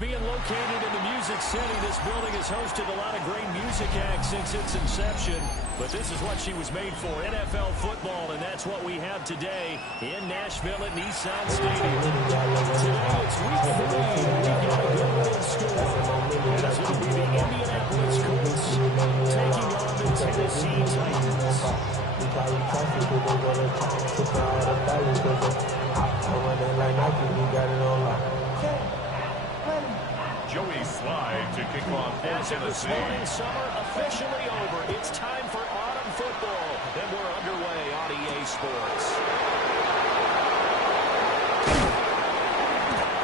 Being located in the Music City, this building has hosted a lot of great music acts since its inception. But this is what she was made for, NFL football, and that's what we have today in Nashville at Nissan Stadium. Today it's week 3. We've got a good one in store. As it will be the Indianapolis Colts taking on the Tennessee Titans. Joey Slide to kick off for Tennessee. This morning, summer officially over. It's time for autumn football, and we're underway on EA Sports.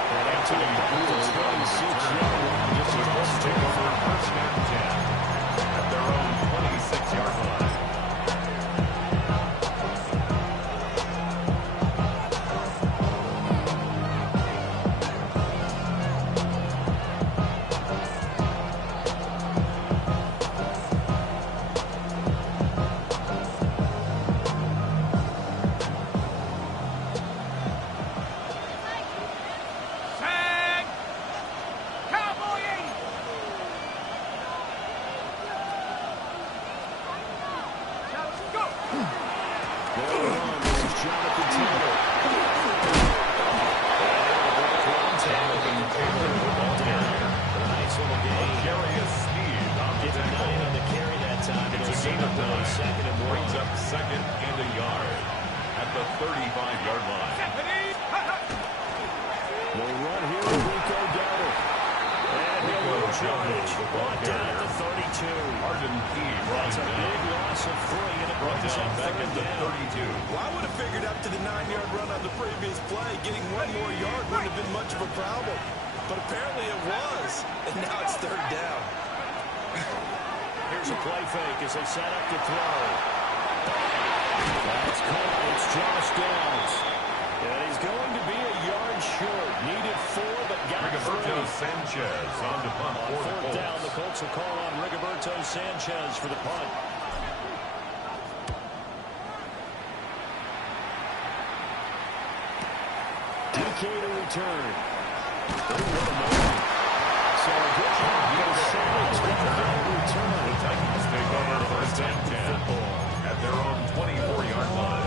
And Anthony Boone's 26-yard line gets a touchdown for a first down 10 at their own 26-yard line. Sanchez for the punt. DK to return. So a good job by the Saints with the return. The Titans take over first and 10 at their own 24-yard line.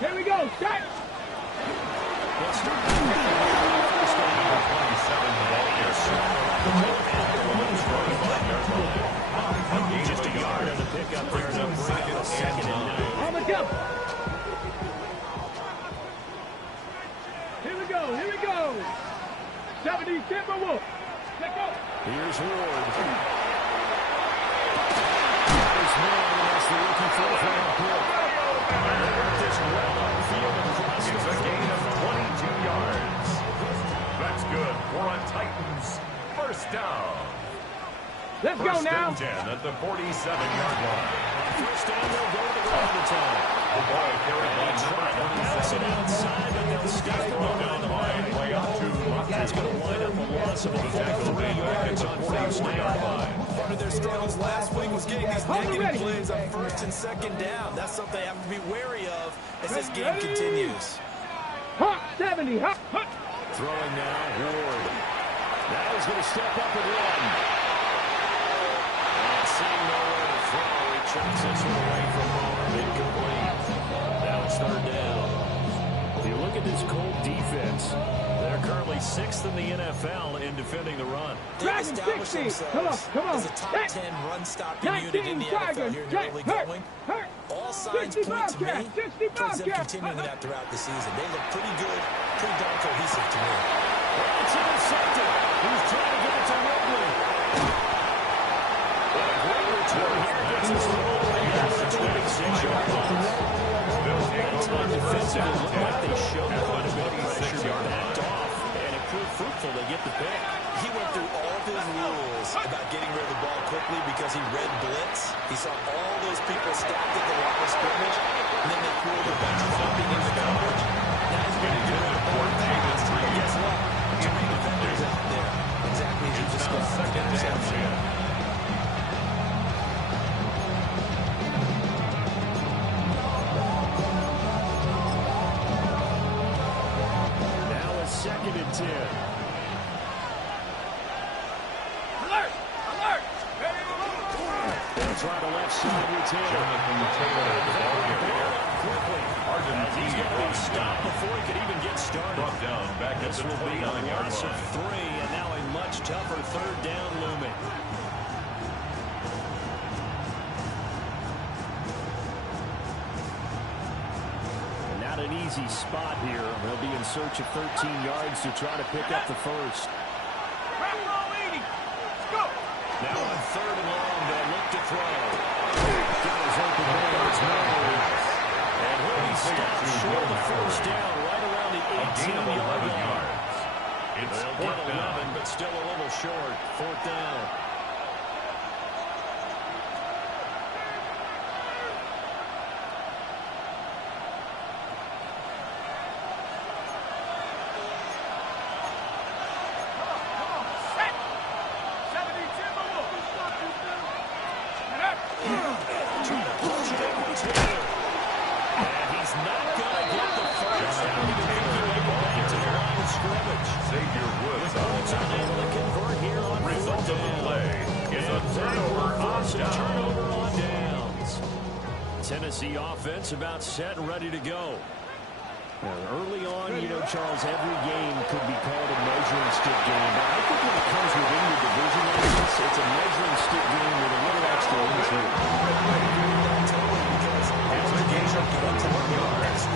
Here we go, set! Let's start. Just a yard on the pickup there. Second and 9. On the jump! Here we go! 70 Timberwolves! Let's go! Here's Ward. There's Moore, and that's the rookie fourth-round pick. This well upfield across is a gain of 22 yards. That's good for a Titans first down. Let's go now. First and 10 at the 47-yard line. First down, they'll go to the right of the time. The ball carried by number 27. Outside, but they'll stop the ball down the line. Play out to That's going to wind up a loss of a full 3 yards on first down. Part of their struggles last week was getting these negative plays on first and second down. That's something they have to be wary of as this game continues. Hot 70, hot. Throwing now, Ward. Now he's going to step up and run. And seeing nowhere to throw, he chucks this one away from home. Incomplete. Now it's third down. If you look at this Colt defense, they're currently 6th in the NFL in defending the run. They've established themselves as a top 10 run-stopping unit in the NFL here in the early going. All signs point to me towards them continuing that throughout the season. They look pretty good, pretty darn cohesive to me. It's intercepted. He's trying to get it to Ridley. A great return here. Gets us the ball right at the 26-yard line. Defensive, it looked like they showed quite a bit of pressure, but backed off, and it proved fruitful to get the pick. He went through all of his rules about getting rid of the ball quickly because he read blitz. He saw all those people stacked at the line of scrimmage, and then they pulled a bunch of jumping into coverage. Now he's going to get rid of the ball. Guess what? Too many defenders out there. and 10. Alert! Alert! They'll try the left side with Taylor. Jonathan Taylor has the ball carrier. Quickly. As he's going to be stopped before he could even get started. Brought down back at This the will be a 29-yard loss of line. 3, and now a much tougher third down looming. And not an easy spot here. They'll be in search of 13 yards to try to pick up the first. Now on 3rd and long, they'll look to throw. Got his open man. And he'll be stopped short of the first down right around the 18-yard line. It's They'll get 11, but still a little short. 4th down. Xavier Woods unable to convert here on result of the play is a turnover on downs. Tennessee offense about set and ready to go. Early on, you know, Charles, every game could be called a measuring stick game. But I think when it comes within your division like this, it's a measuring stick game with a little extra intrigue. It's a game of 21 yards.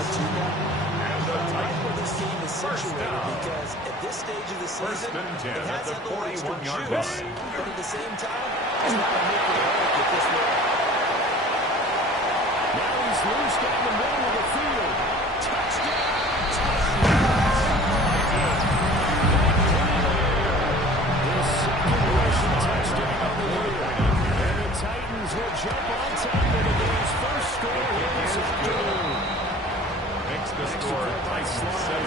Where this game is situated, because at this stage of the season, it has a little extra juice, but at the same time, it's not a nuclear hit with this one. Now he's loose down the middle of the field. Touchdown! His second rushing touchdown of the year. And the Titans will jump on top of the game's first score here this afternoon. Makes the score Titans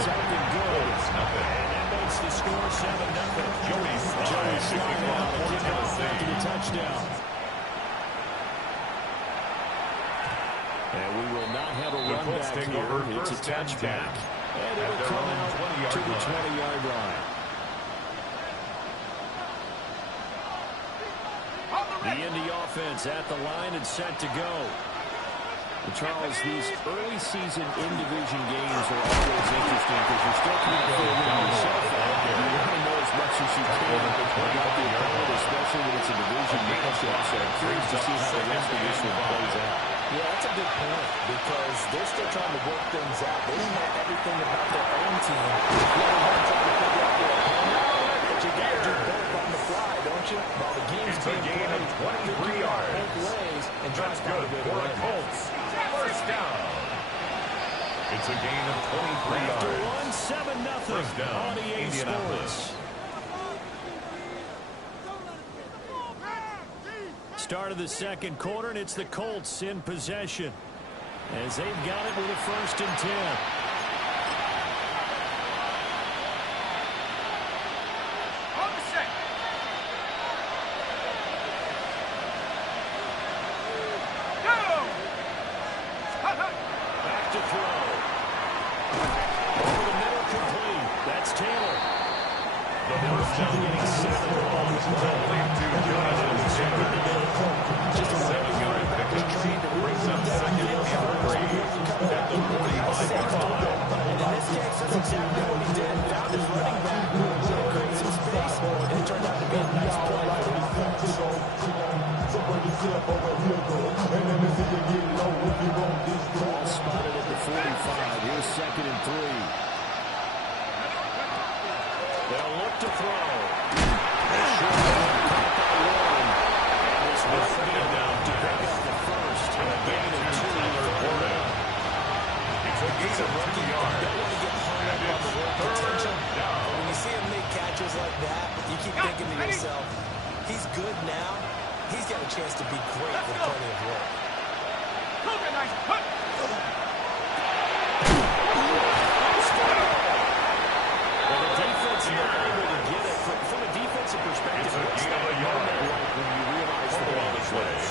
7, Colts nothing. And that makes the score 7-0. Joey Slye picking off for Tennessee. The touchdown. And we will not have a run Colts back take here. over It's a first and 10. touchback. And At it'll their come own out 20-yard to the line. 20-yard line. The Indy offense at the line and set to go. And Charles, these early season in-division games are always interesting because you're still trying to figure out yourself out there. You want to know as much as you can about the opponent, especially when it's a division matchup. So I'm curious to see how the rest of this one plays out. Yeah, that's a good point, because they're still trying to work things out. They don't know everything about their own team. You know, they're trying to figure out their opponent, but you got to do both on the fly, don't you? While the game's It's a gain of 23 yards. both ways and try That's to find good a way to for the win. Colts. First down. It's a gain of 23 After yards. 1, 7-0 First down, on EA Indianapolis. Sports. Start of the second quarter, and it's the Colts in possession as they've got it with a 1st and 10. On the set. Go! Back to throw. Over the middle, complete. That's Taylor. The first down getting 7 balls will lead to Jonathan Taylor. Just a 7-yard pickup to bring them second and 3 at the 45. In this case, that's exactly what he did. Found his running back, created some space, and it turned out to be a nice play for the offense. Ball spotted at the 45. Here's 2nd and 3. They'll look to throw. They're short caught by one. And this will be enough to pick up the first. And a gain of 2. It's a gain of 2 yards. Don't want to get hung up on the work potential. But when you see him make catches like that, you keep thinking to yourself, he's good now. He's got a chance to be great with plenty of work. Nice. Hook. Well, the defense not able to get it. From a defensive perspective, It's a what's gain that of a yard. like when you realize the ball is loose?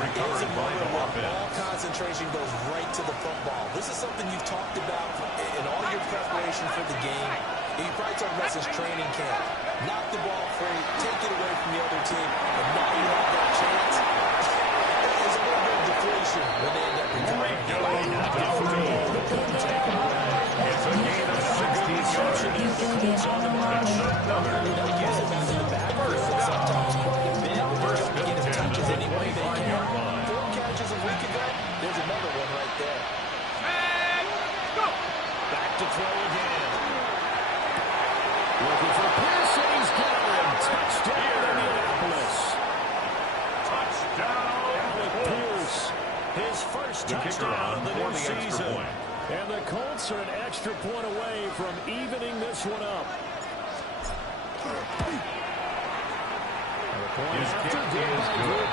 Recovered by the All offense. concentration goes right to the football. This is something you've talked about in all your preparation for the game. He probably talked about his training camp. Knock the ball free, take it away from the other team, and now you have that chance. There's a little bit of deflation when they end up recovering. It's a gain of 16 yards. Colts on the march. That gives them out in the backfield sometimes quite a bit. They're trying to get him touches any way they can. 4 catches a week ago. There's another one right there. And go. Back to throw again. Looking for Pearson. He's got him. Touchdown, Indianapolis. Touchdown. Alec Pierce. His first touchdown of the new season. And the Colts are an extra point away from evening this one up. His kick is good.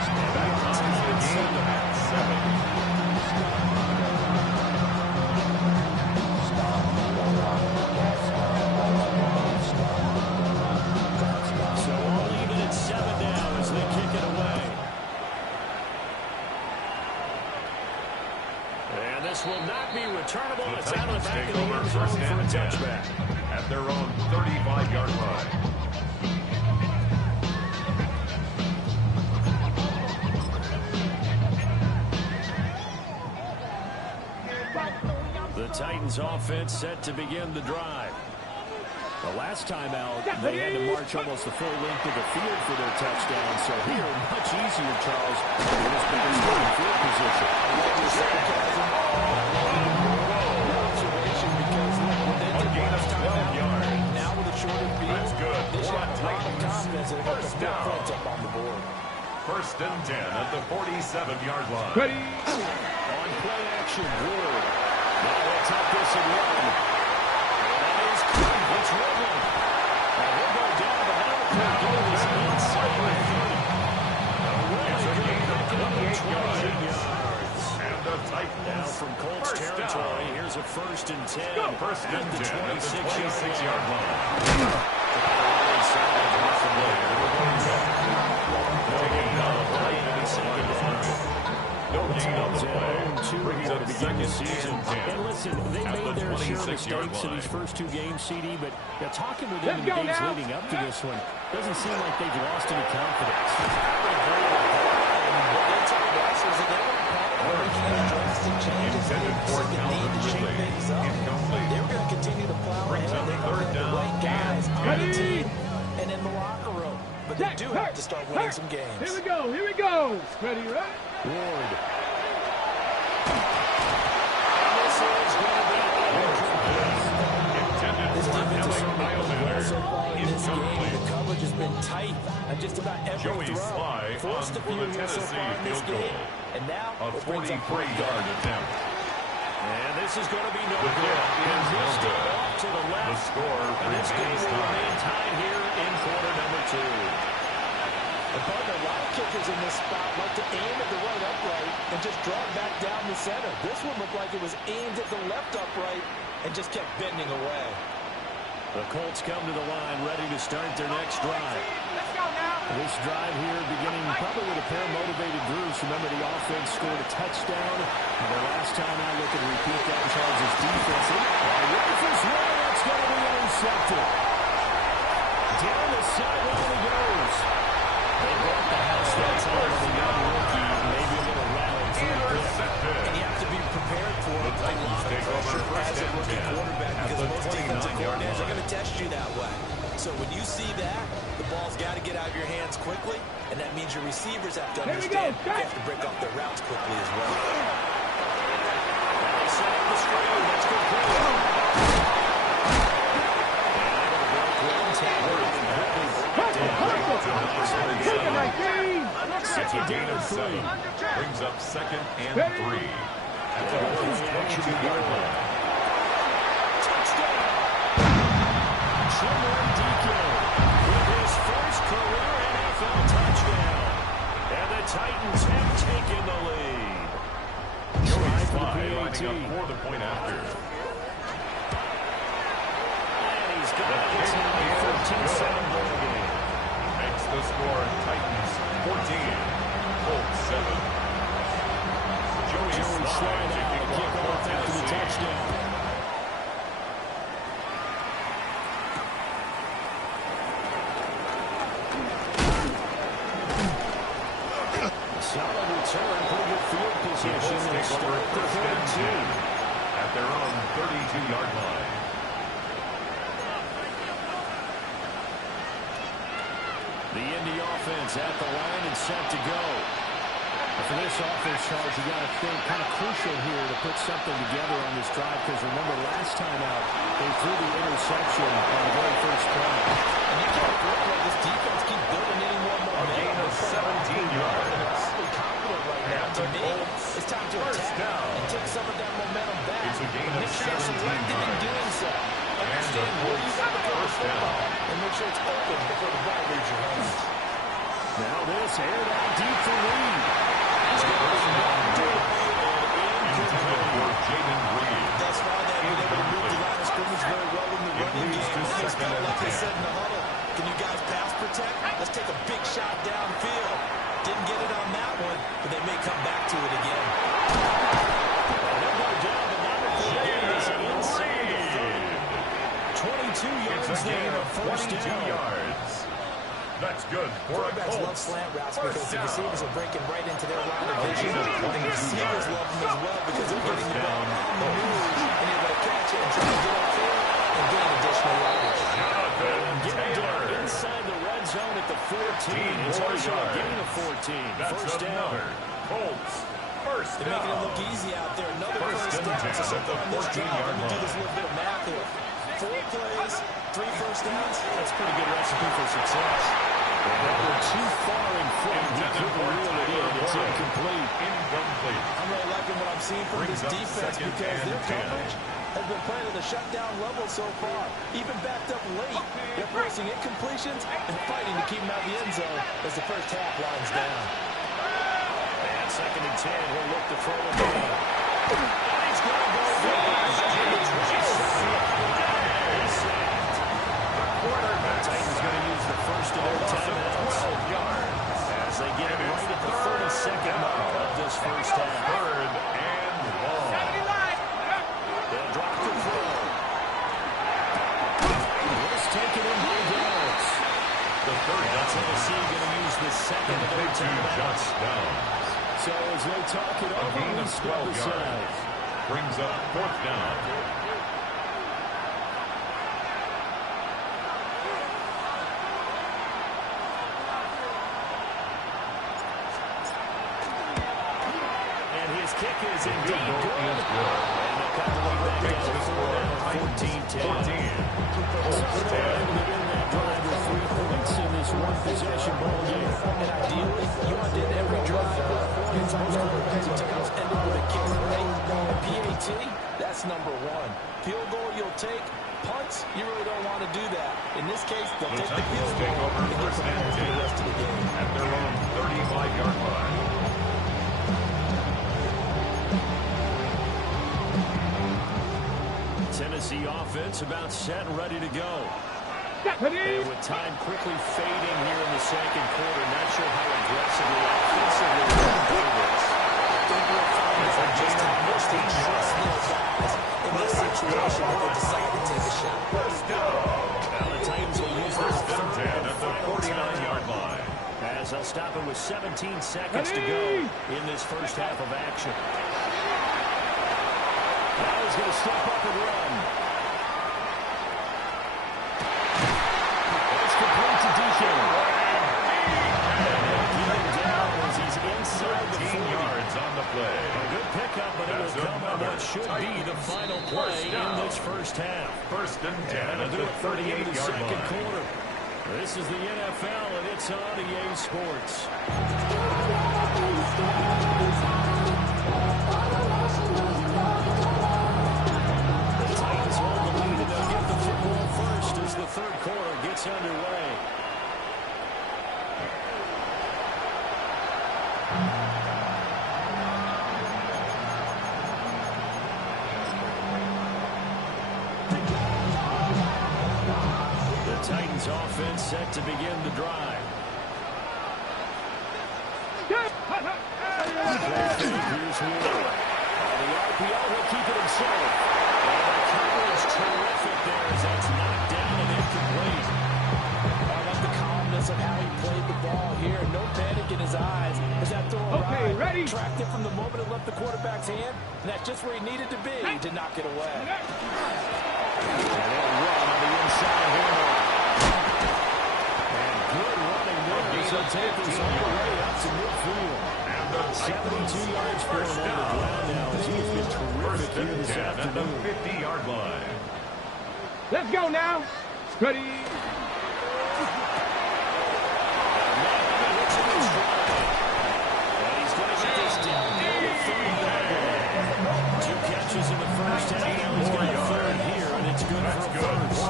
That ties the game at 7. So all even at 7 now as they kick it away. And this will not be returnable. The It's out of the Titans back take of the over end zone first for a and 10 touchback. at their own 35-yard line. The Titans offense set to begin the drive. The last time out, they had to march almost the full length of the field for their touchdown. So here, much easier, Charles, with this big starting field position. Observation because when they did gain of 12 yards. now with a shorter field, That's good. they should have a lot of Titans. confidence that they're going to First put down. points up on the board. First and 10 at the 47-yard line. Ready. On play action, Ward. Now they'll take this and run. That is good. It's rolling. And we'll go down, but now the goal is inside the 30. It's a gain of 28 yards. yards. And the Titans Now from Colts first territory, down. here's a first and 10. First and 10 at the 26-yard line. No gain on the play. Brings up second and 10. And listen, they At made the their share of 26-yard mistakes in line. these first 2 games, CD, but talking with them in Let's the go games now. leading up to this one, doesn't seem like they've lost any confidence. Intended for Calvin Ridley. Incomplete. They're going to continue to plow Brings ahead. up They got third the down right guys and on the 10. team and in the locker room. But they do have to start winning some Here games. we go. Here we go. Ready, right? Ward. This is going to be Intended This for defense is Kelly well so far Alexander. in this game. Incomplete. The coverage has been tight on just about every Joey throw. Sly Forced a on few for the here so Tennessee far in this field goal. game. And now A it brings up 43-yard attempt. And this is going to be no The good. kick And is no he'll step good. off to the The left. score And this game remains will remain tied. tied here in quarter number 2. And partner, a lot of kickers in this spot like to aim at the right upright and just draw it back down the center. This one looked like it was aimed at the left upright and just kept bending away. The Colts come to the line ready to start their next drive. Let's go now. This drive here beginning probably with a pair of motivated Bruce. Remember, the offense scored a touchdown. And the last time I look at repeat that Charles' defense. Rifles one, that's going to be intercepted. Down the sideline he goes. They brought the house that time with a young rookie. Maybe a little rattled through the Intercepted. And you have to be prepared for a lot of take over pressure first as a and rookie 10 quarterback at because the most defensive 29-yard coordinators are line. going to test you that way. So when you see that, the ball's got to get out of your hands quickly, and that means your receivers have to Here we go, understand they have to break off their routes quickly as well. They set up the screen. That's complete. Take it, 19. Second Gain down of and 3. 7. Brings up second and Ready. 3 at the 22-yard line. Touchdown! Chimley DK with his first career NFL touchdown. And the Titans have taken the lead. Joey Try for Sly the lining PAT. up for the point after. And he's got it. It's going to be 13-7 ball game. Makes the score Titans 14, Colts 7. Joey Joey Sly Sly now taking to kick off after the touchdown. own 32-yard line. The Indy offense at the line and set to go. For this offense, Charles, you got to think kind of crucial here to put something together on this drive, because remember last time out they threw the interception on the very first play. And you can't afford to let this defense keep building any more momentum. A gain of 17 yards. Really confident right now. To me, it's time to attack and take some of that momentum back. It's a gain of make sure you're 17 selective in yards. doing so. Understand where you got to throw the football and make sure it's open before the ball leaves your hands. Now this aired out deep for Reed. Thus far, they've been able to move the line of scrimmage very well in the running game. It's kind of like they said in the huddle. Can you guys pass protect? Let's take a big shot downfield. Didn't get it on that one, but they may come back to it again. They'll go down, but now the gain is inside the 30. 22 yards there, first down. That's good for a Quarterbacks love Colts. slant routes because the receivers are breaking right into their line of vision. And the receivers love them as well because they're getting the ball on the move and able to catch it and try to get upfield and gain additional yardage. Getting down inside the red zone at the 14. It's also a gain of 14. First down. Colts. First They're making it look easy out there. Another first down. So somewhere on this drive, let me do this little bit of math here. 4 plays, 3 first downs. That's a pretty good recipe for success. They're too far in front. He couldn't reel it in. It's incomplete. I'm really liking what I'm seeing from this defense because their coverage has been playing at a shutdown level so far. Even backed up late. They're forcing incompletions and fighting to keep them out of the end zone as the first half winds down. And second and 10. He'll look to throw it down. He's going to go down. Titans going to use the first of their timeouts as they get it right at the 32nd mark of this first half. Third and long. They'll drop the throw. This taken in by Dallas. The third down. Tennessee going to use the second of their timeouts. Down. So as they talk it A over, gain we of step 12 aside. yards. Brings up fourth down. Kick is indeed good. And they'll cut the lead back Makes down the to score 14-10. 14. Colts able to begin that drive with 3 points in this one-possession ball game. And ideally, you want to end every drive with points. Most quarterbacks are almost ended with a kick, right? A PAT, that's number 1. Field goal you'll take. Punts, you really don't want to do that. In this case, they'll take the field take goal over and get first the and ball for the rest of the game. At their own 35-yard line. Tennessee offense about set and ready to go. And with time quickly fading here in the second quarter, not sure how aggressively offensively they can do this. I think we'll find that they just how much they trust their guys in this situation when they decide to take a shot. Now the Titans will use this third and at the 49-yard line. as they'll stop it with 17 seconds to go in this first half of action. Now he's going to step up and run. It's complete to Deacon. Keep him down as he's inside the 40. yards on the play. A good pickup, but it will come on what should be the final play in this first half. First and 10 And at they'll do the it 30 in the 38-yard second line. quarter. This is the NFL, and it's on EA Sports. The Titans hold the lead, and they'll get the football first as the third quarter gets underway. The Titans offense set to begin the drive. Here's Wheeler. The RPO will keep it himself. And the coverage terrific there as that's knocked down and incomplete. I like the calmness of how he played the ball here. No panic in his eyes as that throw arrived. Ready? Tracked it from the moment it left the quarterback's hand, and that's just where he needed to be to knock it away. And they'll run on the inside here. And good running there as he'll take this all the way up to midfield. 72 yards for him on the ground now as he has been terrific here this afternoon. 50-yard line. Let's go now. Ready. In the first half, now he's got a third here, and it's good for a first.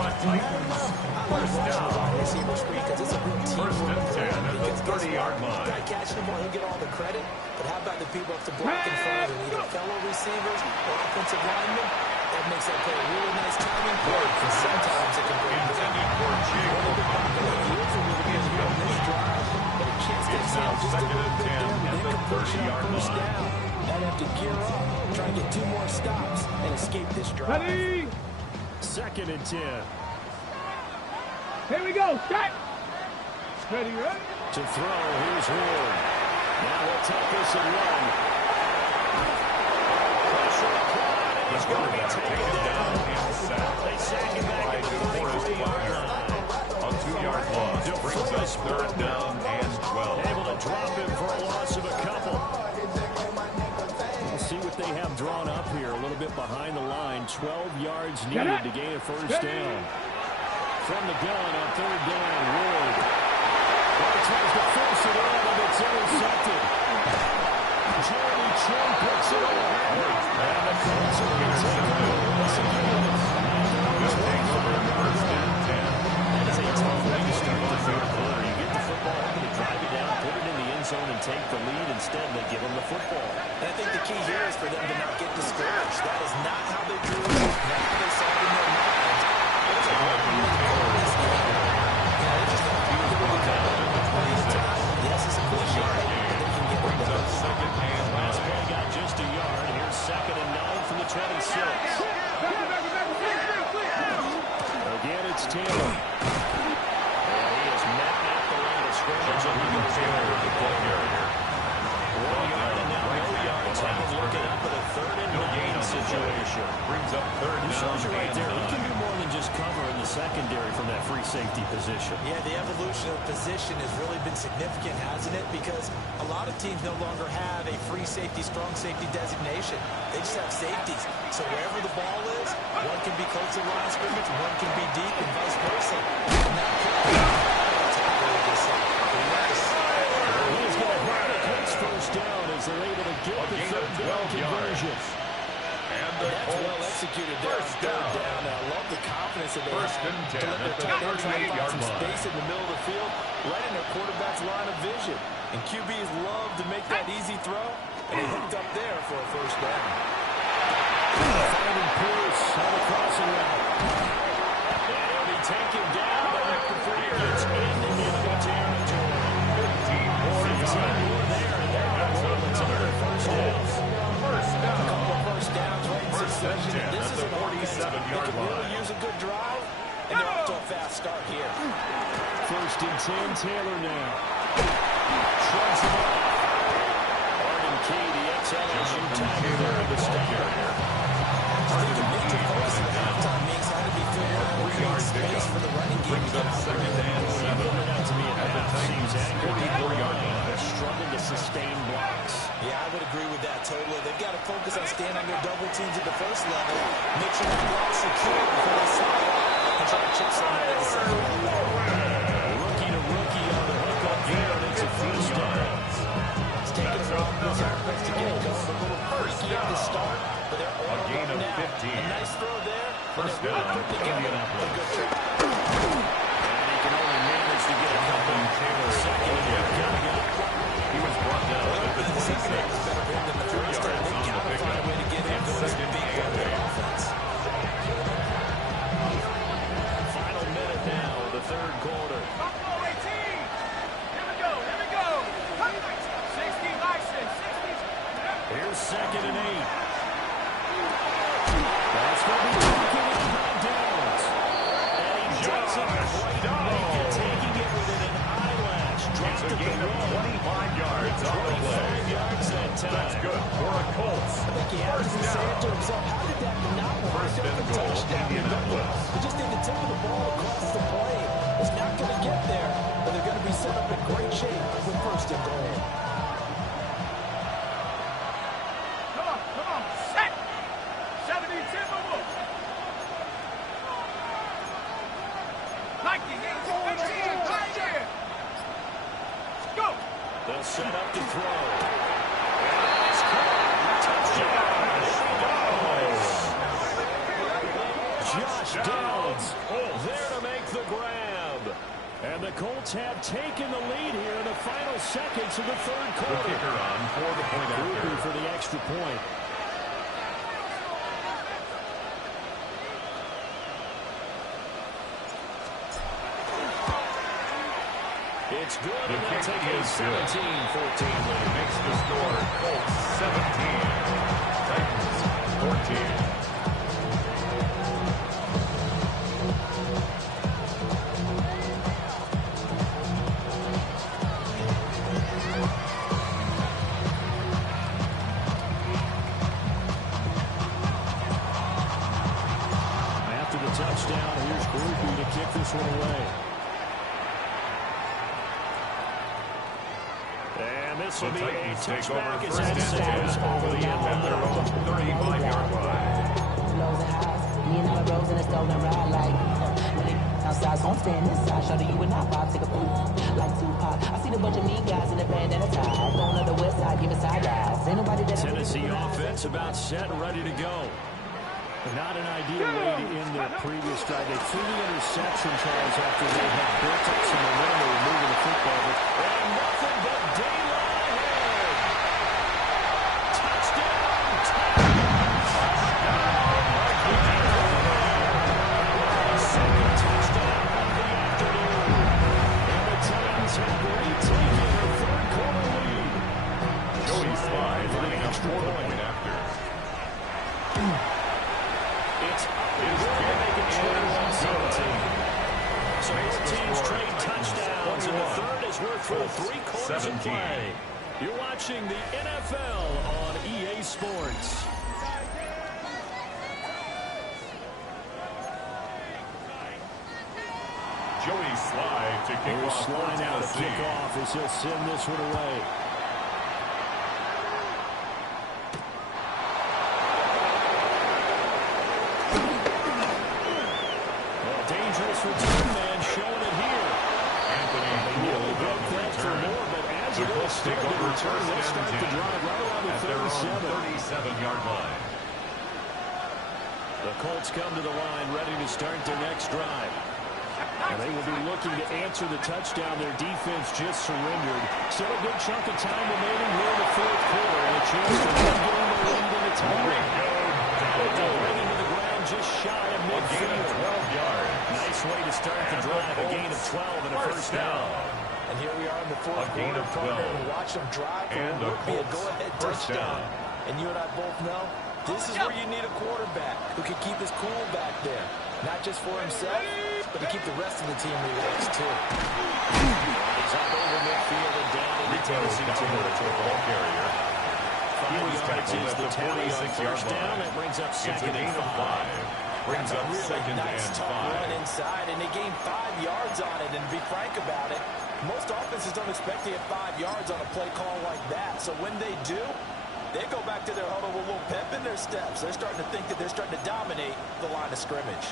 Receiver screen because it's a real team. First and 10 at the 30-yard line. Guy catching the ball, he'll get all the credit. But how about the people up to block in front of him, either fellow receivers or offensive linemen? That makes that play a really nice timing play. And sometimes it can bring Intended for Jacob this drive, but a chance to excel just a little bit there with incompletion on first down. Might have to gear up, try and get 2 more stops, and escape this drive. Ready. 2nd and 10. Here we go. Start. Ready, ready. To throw, here's Ward. Now he'll take this and run. Pressure applied, and he's going to be taken down. They sack him back at the 33-yard line. A 2-yard loss brings us 3rd down and 12. Able to drop him for a loss of a couple. We'll see what they have drawn up here. A little bit behind the line. 12 yards needed to gain a first down. From the gun on 3rd down, Ward. Tries to force it in, and it's intercepted. Jeremy Chin picks it up. And the Colts are going to take it once again. That is a tough way to start the 3rd quarter. You get the football, going to drive it down, put it in the end zone, and take the lead. Instead, they give them the football. And I think the key here is for them to not get discouraged. That is not how they drew it, not how they saw it in their minds. But it's a hard way to go in this game. They just don't feel the way to go. Yes, it's a cliche, but they can get it done. Second and Last play got just a yard. Here's 2nd and 9 from the 26. Again, it's Taylor. And he is met at the line of scrimmage, and he goes over the ball carrier. 1 yard and now no yards. Having looking up at a 3rd and 9 situation. brings up 3rd He down shows you right and there. He can 9. do more than just cover in the secondary from that free safety position. Yeah, the evolution of position has really been significant, hasn't it? Because a lot of teams no longer have a free safety, strong safety designation. They just have safeties. So wherever the ball is, one can be close to the line of scrimmage, one can be deep, and vice versa. And that that's a really good sign. Nice. He's going to have the Colts first down as they're able to get the 3rd down conversion. And the That's well Colts executed there. first down. And I love the confidence that they First have. and 10 Deliver at the tight end, trying to 38-yard find some line. space in the middle of the field, right in their quarterback's line of vision. And QBs love to make that easy throw, and he hooked up there for a first down. Finding Pierce on the crossing route. And he'll be taken down before he gets into enemy territory. 15 more 15 more there, and they're going to roll into their first downs. First A down. couple of first downs right in First and succession. 10 This at is the an offense that 47-yard can really line. use a good drive, and they're off to a fast start here. 1st and 10, Taylor now. Shrugs him off. Arden Key, the ex-LSU Tiger there at the start. I think the major focus of the halftime means how to be figuring out and create space for the running game to get out there. 2nd and 7. That to me at half seems accurate. 44-yard line. They're struggling to sustain blocks. Yeah, I would agree with that totally. They've got to focus on staying on their double teams at the first level, make sure the block's secure before they slide out and try to chip somebody at the second level. Rookie to rookie on the hook up here, and it's a first down. It's taken a while for this offense to get going. A little freaky at the start, but they're all A gain right of now. 15. A nice throw there. First and they're really down, putting together Indianapolis. a good try. And he can only manage to get a couple Taylor second and coming up. He was brought down at the The second half 26. is better for him than the first half. They got to find a way to get him going as a big part of their offense. Final minute now, the 3rd quarter. Buffalo 18. Here we go. Here we go. 60 license. 60. Here's 2nd and 8. That's going to be taken in by Downs. And he doesn't quite make it, taking it within an eyelash. It's Dropped a at the gain of wall. 25 yards on the play. 25 yards that time. That's good for a Colts goal, touchdown. Indianapolis. They just need to tip the ball across the plane. It's not going to get there, but they're going to be set up in great shape with first and goal. Come on, set. 70, move. 19, 18, right here. Go. They'll set up to throw. Touchdown. Josh Downs there to make the grab. And the Colts have taken the lead here in the final seconds of the third The quarter. kicker on for the point Groupie after. for the extra point. It's good, The and they'll kick take a is good. 17-14 lead. Makes the score Colts 17, Titans 14. After the touchdown, here's Groupie to kick this one away. And this will The be a Titans take over touchback as first that and 10 saves. over the end at their own 35-yard line. Lows and highs, me and all the roads in a stolen ride like when they outside, so I'm staying inside. Show you and I vibe, take a poop like Tupac. I see the bunch of mean guys in the band and a tie. Going to the west side, give it side eyes. Ain't nobody that Tennessee offense about set and ready to go. Not an ideal way to end their previous drive. They threw the interception, Charles, after they had built up some momentum. They were moving the football. And nothing but daylight ahead. Touchdown, Titans. Second touchdown of the afternoon. And the Titans have retaken their third quarter lead. Joey Slide running up for the point after. It's make it 21-17. So both teams trade touchdowns, and the third is worth for 3 quarters of play. You're watching the NFL on EA Sports. Joey Slide to kick Here's off for Slide now to Tennessee. kick off as he'll send this one away. Dangerous return man showing it here. Anthony Poole Good on the threat for return. more, but as The it Colts is, take still over the return. first They'll and start the 10 drive right around the at their own 37. 37-yard line. The Colts come to the line ready to start their next drive. And they will be looking to answer the touchdown their defense just surrendered. Still a good chunk of time remaining here in the fourth quarter, and a chance to regain the lead in the tie. Right into the ground just shy of A gain midfield. of 12 yards. Nice way to start the drive. A gain of 12 and a first down. And here we are in the fourth A gain quarter, of partner, 12. and watch them drive for And what the would be a Colts go-ahead first touchdown. down. And you and I both know this is where you need a quarterback who can keep his cool back there. Not just for himself, but to keep the rest of the team relaxed, too. He's up over midfield and down into Rico Tennessee Downer to the ball carrier. He 5 was yards tackled is at the the tally on 46-yard first down. line. That brings up It's a second gain and of 5. 5. Brings up Really second nice and tough run 5. inside, and they gained 5 yards on it. And to be frank about it, most offenses don't expect to get 5 yards on a play call like that. So when they do, they go back to their huddle with a little pep in their steps. They're starting to think that they're starting to dominate the line of scrimmage.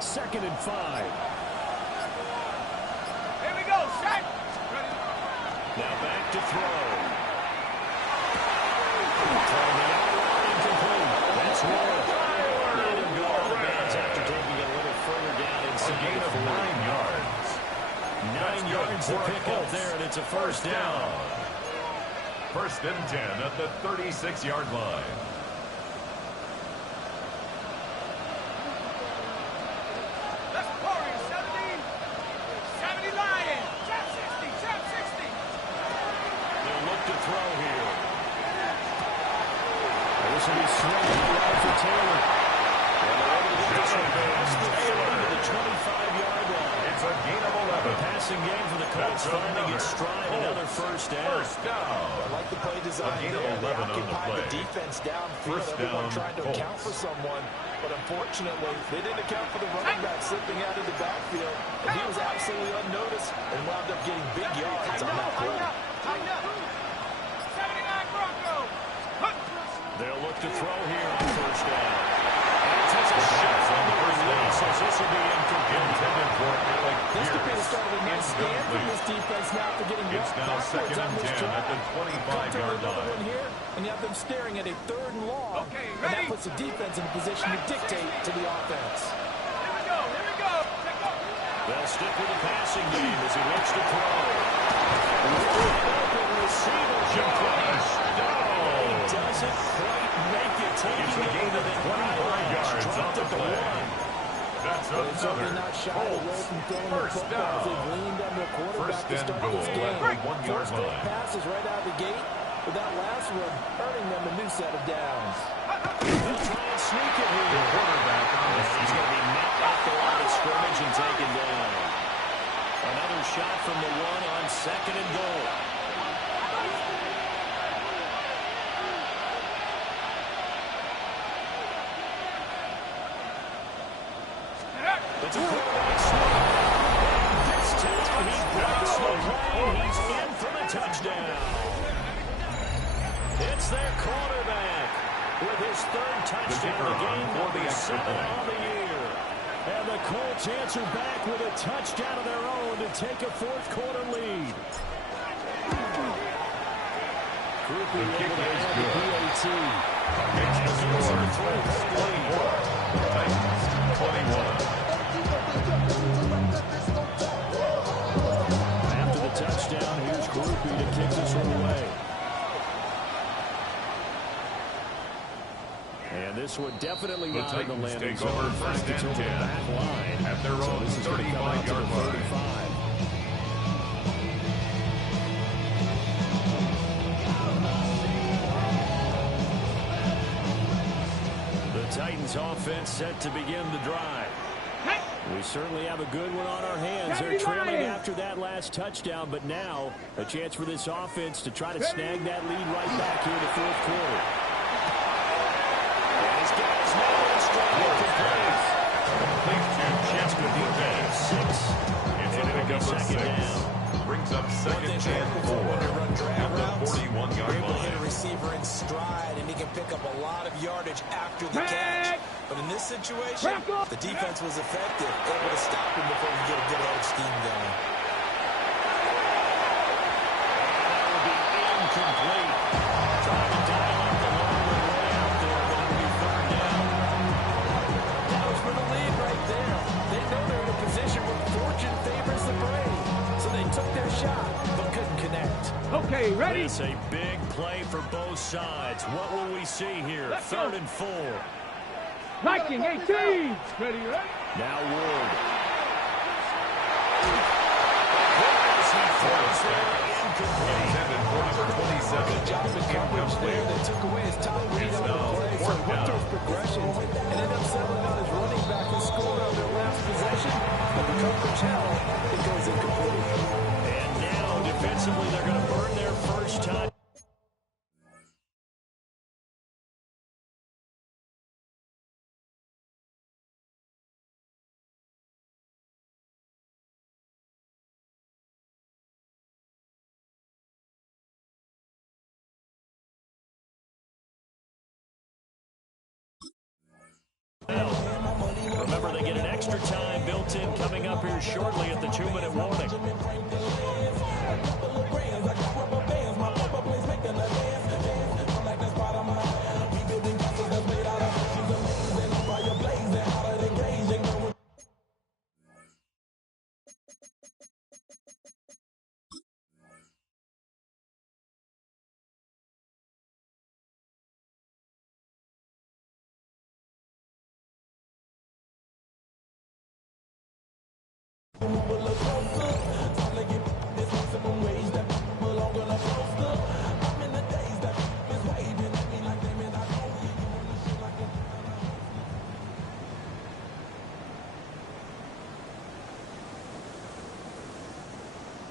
Second and 5. Here we go, set. Now back to throw. Throwing it out wide, incomplete. That's Ward. Let him go out of bounds after taking it a little further down A inside gain the of 40. 9 yards. 9 yards to pick up there, and it's a first down. First and 10 at the 36-yard line. Let's party, 70 Lions. Trap 60, trap 60. They'll look to throw here. This will be swung out for Taylor. And they're able to get this one past the 30 to the 25-yard line. It's a gain of 11. The passing game for the Colts finding its stride. Another first down. First down. I like the play design A gain of there. They 11 on the occupied play. the defense downfield. First Everyone down, trying to Colts. account for someone, but unfortunately, they didn't account for the running back slipping out of the backfield. And he was absolutely unnoticed and wound up getting big yards on that play. Tighten up. 79 Broncos. They'll look to throw here on first down. And takes a shot from the release as this will be incomplete. Intended for Alec This could be the Pierce. start of a nice stand from this defense now for getting It's now backwards second on and this 10 drive. at the Come to 25-yard another line. one here, and you have them staring at a 3rd and long. Okay, and that ready? puts the defense in a position to dictate to the offense. Here we go. Here we go. Take off. They'll stick with the passing game as he looks to throw. Open receiver Josh Dow. doesn't quite make it. It's Taking a it gain over of the 25 yards on dropped the at the play. 1. That's But it's certainly another not shy away Colts. from throwing the First football as they've down. leaned on their quarterback First to and start goal this at game. the 1-yard First 8 line. passes right out of the gate, with that last one earning them a new set of downs. They'll try and sneak it The here. quarterback on the He's going to be met at the line of scrimmage and taken down. Another shot from the 1 on 2nd and goal. It's a quarterback sneak. This time he breaks the play. He's in for the touchdown. It's their quarterback with his 3rd touchdown of the game, number 7 on the year. And the Colts answer back with a touchdown of their own to take a 4th quarter lead. The kick is good. Makes the score 24. Titans 21. After the touchdown, here's Groupie to kick this one away. And this would definitely The not in the Titans landing take zone. over In fact, first it's and over the 10 back line. at their So own this is going to come out to the 35-yard line. 35. The Titans offense set to begin the drive. We certainly have a good one on our hands. They're trailing after that last touchdown, but now a chance for this offense to try to snag that lead right back here in the 4th quarter. And he's got his man in stride complete. Complete to Chester defense. 6. It's a pick up of 6. Brings up second and 4 at the 41-yard Able to hit a line. receiver in stride, and he can pick up a lot of yardage after the catch. But in this situation, the defense was effective, able to stop him before he get a good head of steam going. That will be incomplete. Trying to dial up the long way out there, but it'll be 3rd down. That was for the lead right there. They know they're in a position where fortune favors the brave. So they took their shot, but couldn't connect. Okay, ready? It's a big play for both sides. What will we see here? Let's 3rd go. and 4. Viking 18. Ready, ready? Now Ward. As he throws there, incomplete. Intended for number 27. Good job of coverage there that took away his top read It's on the now play. So 4th he went down. through his progressions and ended up settling on his running back and scored on their last possession. But the coverage held, it goes incomplete. And now, defensively, they're going to burn their first time. Remember, they get an extra time built in coming up here shortly at the 2-minute warning.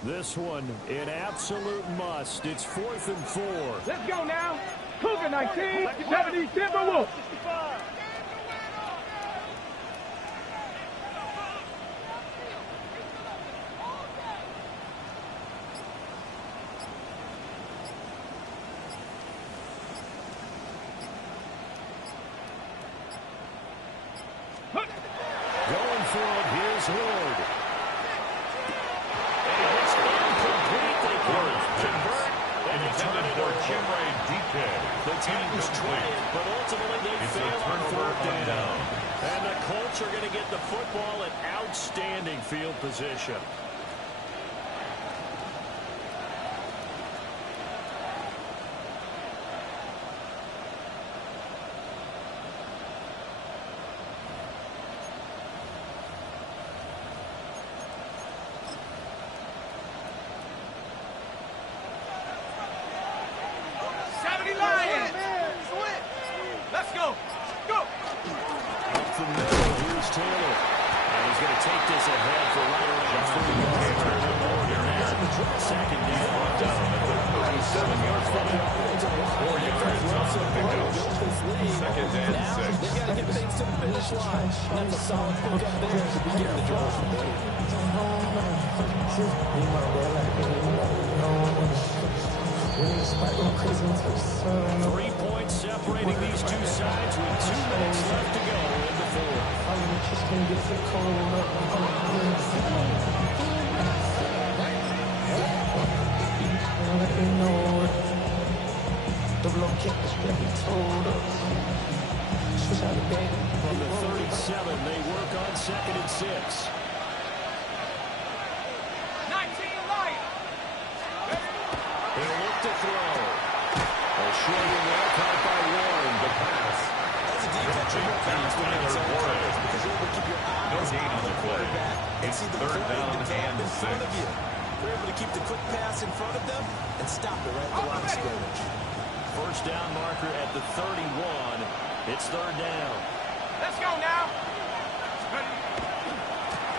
This one, an absolute must. It's 4th and 4. Let's go now. Cougar 19, 70 Timberwolves. Going for it, here's Ward. And it's incomplete. They can't convert. And Intended for Chimray DK. The Titans try it, but ultimately they fail on 4th down. And the Colts are going to get the football in outstanding field position. Let's go. Go. Up the middle, here's Taylor. And he's going to take this ahead for right around 3 yards. Second down. At the 37-yard line. 4 yards on the pickup. Second and 6. They got to get things to the finish line. That's a solid pickup there to begin the drive. 3 points separating these two sides with 2 minutes left to go in the 4th. From the 37, they work on 2nd and 6. 19 Lions. He'll look to throw. A short in there, caught by Warren. The pass. As a defense, you're going to bounce when it's on purpose because you're able to keep your eyes on the quarterback and see the play develop in front of you. You're able to keep the quick pass in front of them and stop it right at the line of scrimmage. First down marker at the 31. It's 3rd down. Let's go now.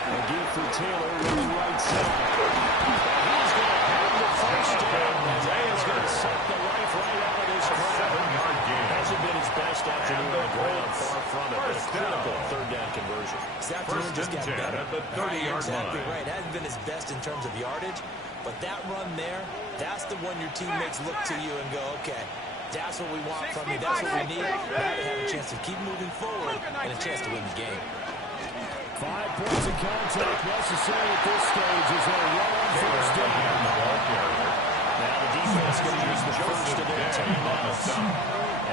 A give for Taylor running right side. He's going to have the first down. He's going to set the life right out of this crowd. 7-yard gain. Hasn't been his best afternoon on the ground, far from it, but a critical 3rd down conversion. His afternoon just got 10 better. at the 30-yard Exactly line. right. Hasn't been his best in terms of yardage, but that run there, that's the one your teammates look to you and go, okay, that's what we want from you. That's what we need. Now to have a chance to keep moving forward and a chance to win the game. 5 points of contact necessary at this stage as they run on 1st down. Now the defense going to use the first of their timeouts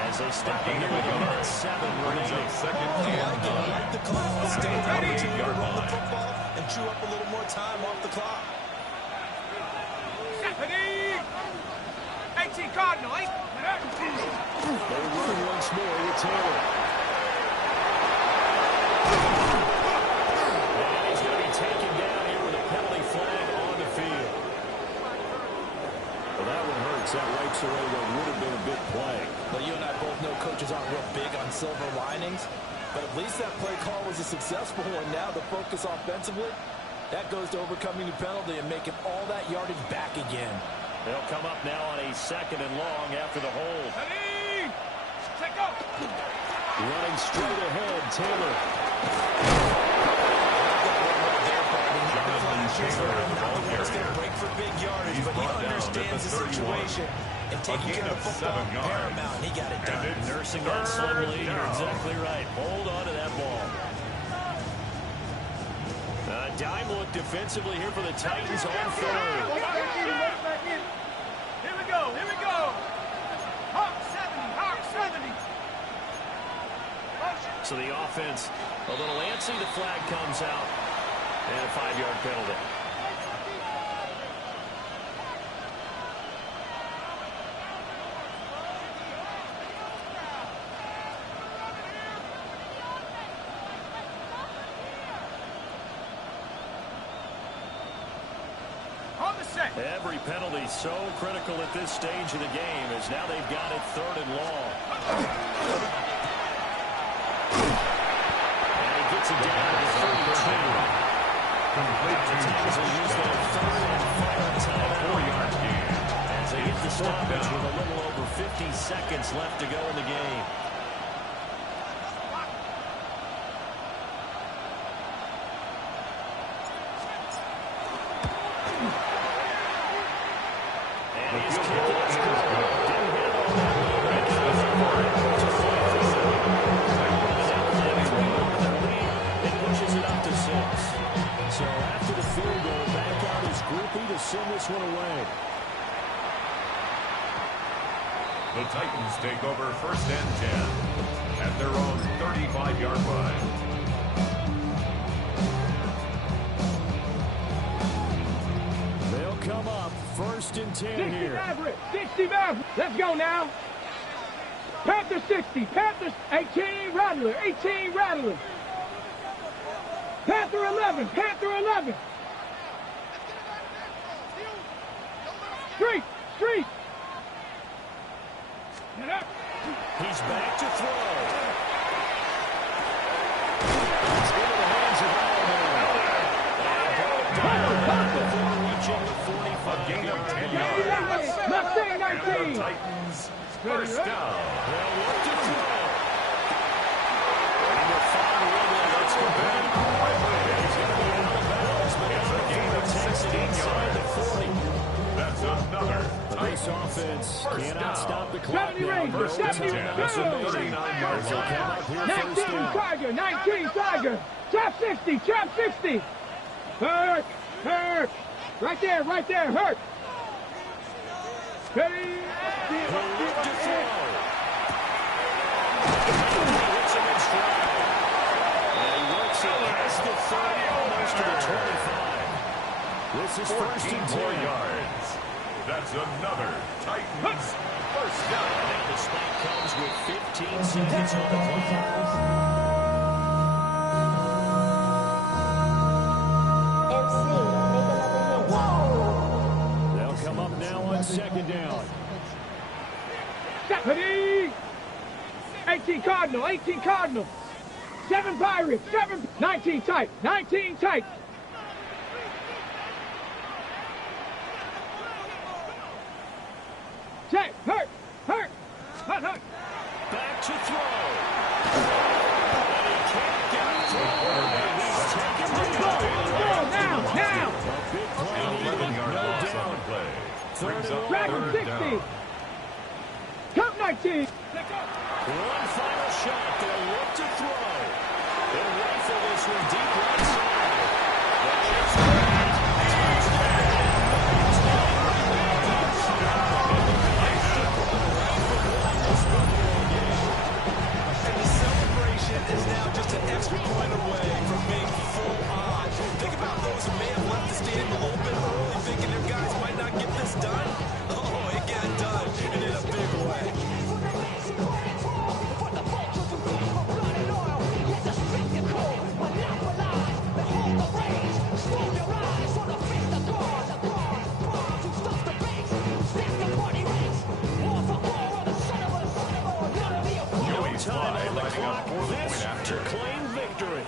as they step into it at 7 remaining. Second and I like the clock. Stay ready to run the football and chew up a little more time off the clock. 18 Cardinal, eh? They run once more with Taylor. And he's going to be taken down here with a penalty flag on the field. Well, that one hurts. That wipes away what would have been a big play. Well, you and I both know coaches aren't real big on silver linings, but at least that play call was a successful one. Now the focus offensively, that goes to overcoming the penalty and making all that yardage back again. They'll come up now on a 2nd and long after the hold. Let's go. Running straight ahead, Taylor. Not the one that's going to break for big yardage, but he understands the situation. And taking care of the football, paramount, he got it done. Nursing that slim lead, you're exactly right. Hold on to that ball. Dime look defensively here for the Titans on 3rd. Here we go. Here we go. Hawk 70. Hawk 70. So the offense a little antsy. The flag comes out. And a 5-yard penalty. Every penalty so critical at this stage of the game as now they've got it 3rd and long. And he gets it down to the 32. Complete to Titans will use their third and final timeout. 4-yard gain. As they hit the stoppage with a little over 50 seconds left to go in the game. And his kick is good. Didn't hit all that well. It pushes it up to 6. So after the field goal, back out is Groupie to send this one away. The Titans take over 1st and 10 at their own 35-yard line. They'll come up 1st and 10 here. 60 Maverick. Let's go now. Panthers 60. Panthers 18 Rattler. 18 Rattler. Panther 11. Panther 11. Street. Street. He's back to throw. It's into the hands of Alabama. Before reaching the 45. Gain of 10 yards. Mustang And the 19. Titans, 1st down. They'll look to throw. And with 5 Ridley, let's go back. He's going to be out of bounds, but It's a gain of 16 inside the 40. That's another This offense cannot stop the clock 70 now. Ranger, 70 That's amazing. 39-yard They'll come line. up here 19 first down. Tiger. 19 Tiger. Trap 60. Trap 60. Hurt. Hurt. Right there. Right there. Hurt. Ready. He'll look to throw. He hits him in stride. And he works it past the 30, almost to the 25. This is 1st 14 and more 10. yards. That's another Titans 1st down. And the snap comes with 15 seconds on the clock. They'll come up now on 2nd down. Stephanie. 18 Cardinal. 18 Cardinal. 7 Pirates. 7. 19 tight. 19 tight. Check. Hurt. Hurt. Hurt. Hurt. Back to throw. And he can't get it thrown. He's taken the Go now. Now. A big play And needed. 11-yard No loss down. on the play. Brings up Dragon 3rd 60. down. Cup 19. One final shot. They'll look to throw. They'll rifle this one deep right side. The chase remains. And the celebration is now just an extra point away from being full on. Think about those who may have left the stadium a little bit early thinking their guys might not get this done. Oh, it got done, and in a big way. Joey Time Fly on the lining up clock. for the This point after. to claim victory.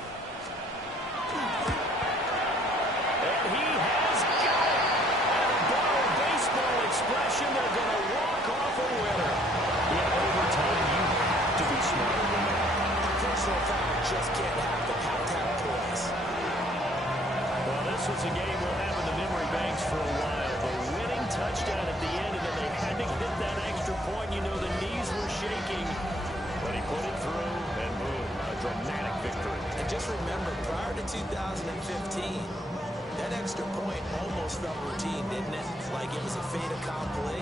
And he has got it. And to borrow baseball expression, they're going to walk off a winner. In overtime, you have to be smarter than that. Personal foul just can't happen. Have to have poise. Well, this was a game we'll have in the memory banks for a while. The winning touchdown at the end, and then they had to get that extra point. You know, the knees were shaking. But he put it through, and boom, a dramatic victory. And just remember, prior to 2015, that extra point almost felt routine, didn't it? Like it was a fait accompli.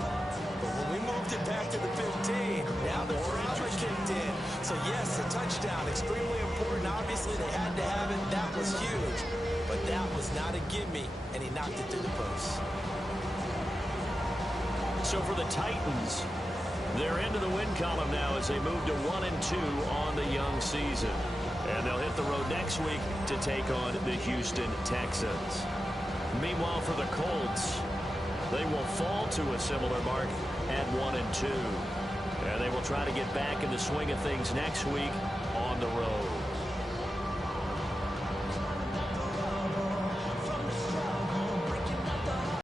But when we moved it back to the 15, now the drama kicked in. So yes, a touchdown, extremely important. Obviously, they had to have it. That was huge. But that was not a gimme, and he knocked it through the post. So for the Titans, they're into the win column now as they move to 1-2 on the young season. And they'll hit the road next week to take on the Houston Texans. Meanwhile, for the Colts, they will fall to a similar mark at 1-2. And they will try to get back in the swing of things next week